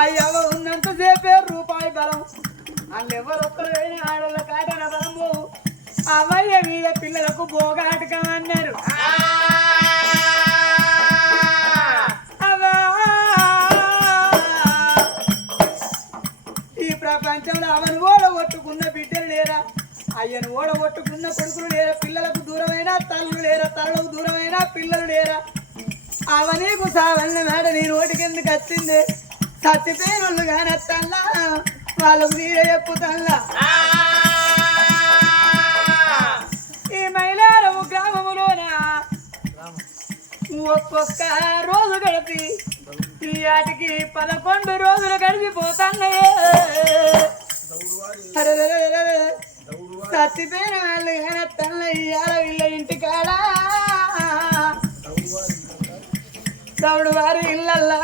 అయ్యవ ఉన్నంతసేపే రూపాయి బలం వాళ్ళెవరు ఒక్కరు ఆడోళ్ళ కాటన బలము అవయ్య మీద పిల్లలకు భోగాటకం అన్నారు. ఈ ప్రపంచంలో అవను ఓడగొట్టుకున్న బిడ్డలు లేరా, అయ్యను ఓడగొట్టుకున్న కొడుకులు లేరా, పిల్లలకు దూరమైన తల్లు లేరా, తల్లకు దూరమైన పిల్లలు లేరా. అవనీకు సావన్న మేడ నీ నోటికెందుకు వచ్చింది? చచ్చిపోయినోళ్ళు కానత్తల్లా వాళ్ళకు నీరే చెప్పుతల్లా. ఈ మైలారము గ్రామములోన ఒక్కొక్క రోజు గడిపి ఈ ఆటికి 11 రోజులు గడిపిపోతున్నాయే. చచ్చిపోయిన వాళ్ళు కానత్తల్లా ఇయ్యాల వీళ్ళ ఇంటికాడ దౌడు వారి ఇళ్ళల్లా